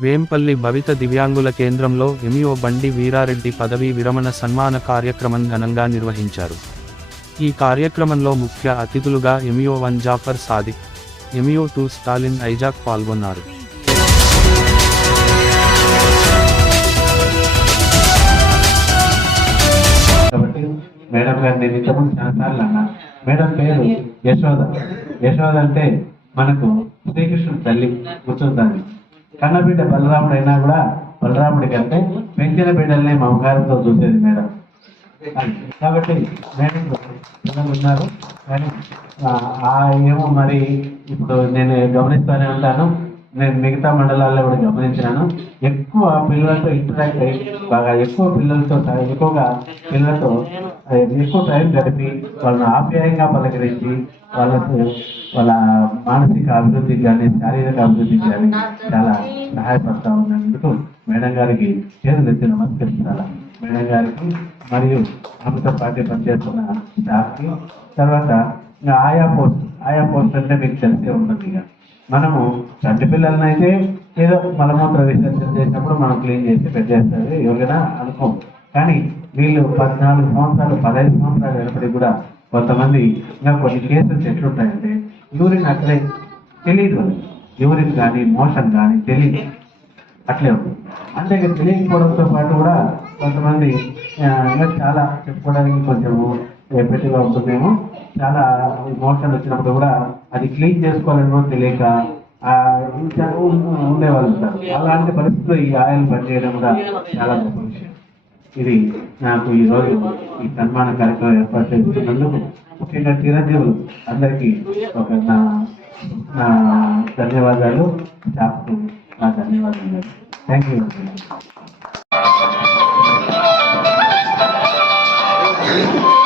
వేంపల్లి భవిత దివ్యాంగుల కేంద్రంలో ఎంఈఓ బండి వీరారెడ్డి పదవీ విరమణ సన్మాన కార్యక్రమం ఘనంగా నిర్వహించారు. ఈ కార్యక్రమంలో ముఖ్య అతిథులుగా MEO one Jafar Sadiq MEO two Stalin Isaac పాల్గొన్నారు. మేడం గారు నేను ఇంతకుముందు చాలాసార్లు అన్నా. మేడం పేరు యశోద. యశోద అంటే మనకు శ్రీకృష్ణుడు తల్లి. గుర్తుందని కన్నబిడ్డ బలరాముడు అయినా కూడా బలరాముడి కంటే పెంచిన బిడ్డల్ని మమకారంతో చూసేది మేడం. కాబట్టి మేడం పిల్లలు ఉన్నారు. కానీ ఆ ఏమో మరి ఇప్పుడు నేను గమనిస్తూనే ఉంటాను. నేను మిగతా మండలాల్లో కూడా గమనించినాను ఎక్కువ పిల్లలతో ఇంటరాక్ట్ అయ్యి బాగా ఎక్కువ పిల్లలతో ఎక్కువగా పిల్లలతో ఎక్కువ టైం గడిపి వాళ్ళని ఆప్యాయంగా పలకరించి వాళ్ళకు వాళ్ళ మానసిక అభివృద్ధికి కానీ శారీరక అభివృద్ధికి కానీ చాలా సహాయపడతా ఉన్నందుకు మేడం గారికి చేతులు ఎత్తి నమస్కరించాలి మేడం గారికి మరియు ఆమెతో పాటు పనిచేస్తున్న స్టాఫ్కి తర్వాత ఇంకా ఆయా పోస్ట్ ఆయా పోస్ట్ అంటే మీకు తెలిసే ఉంటుంది ఇక. మనము చంటి పిల్లలని అయితే ఏదో మలమూత్ర విసర్జన చేసినప్పుడు మనం క్లీన్ చేసి పెట్టేస్తారు ఎవరికైనా అనుకోం. కానీ వీళ్ళు పద్నాలుగు సంవత్సరాలు పదహైదు సంవత్సరాలు ఏర్పడి కూడా కొంతమంది ఇంకా కొన్ని కేసులు ఎట్లుంటాయంటే యూరిన్ అట్లే తెలియదు యూరిన్ కానీ మోషన్ కానీ తెలియదు అట్లే ఉంటుంది అంటే ఇక తెలియకపోవడంతో పాటు కూడా కొంతమంది ఇంకా చాలా చెప్పుకోవడానికి కొంచెము ఎప్పటిగా ఉంటుందేమో చాలా మోషన్ వచ్చినప్పుడు కూడా అది క్లీన్ చేసుకోవాలని కూడా తెలియక ఆ, ఇంకా ఉండేవాళ్ళు ఉంటారు. అలాంటి పరిస్థితుల్లో ఈ ఆయిల్ పనిచేయడం కూడా చాలా గొప్ప విషయం. ఇది నాకు ఈ రోజు ఈ సన్మాన కార్యక్రమం ఏర్పాటు చేస్తున్నందుకు ముఖ్యంగా చిరంజీవులు అందరికీ ఒక నా నా ధన్యవాదాలు. స్టాఫ్కు నా ధన్యవాదాలు. Thank you Thank you.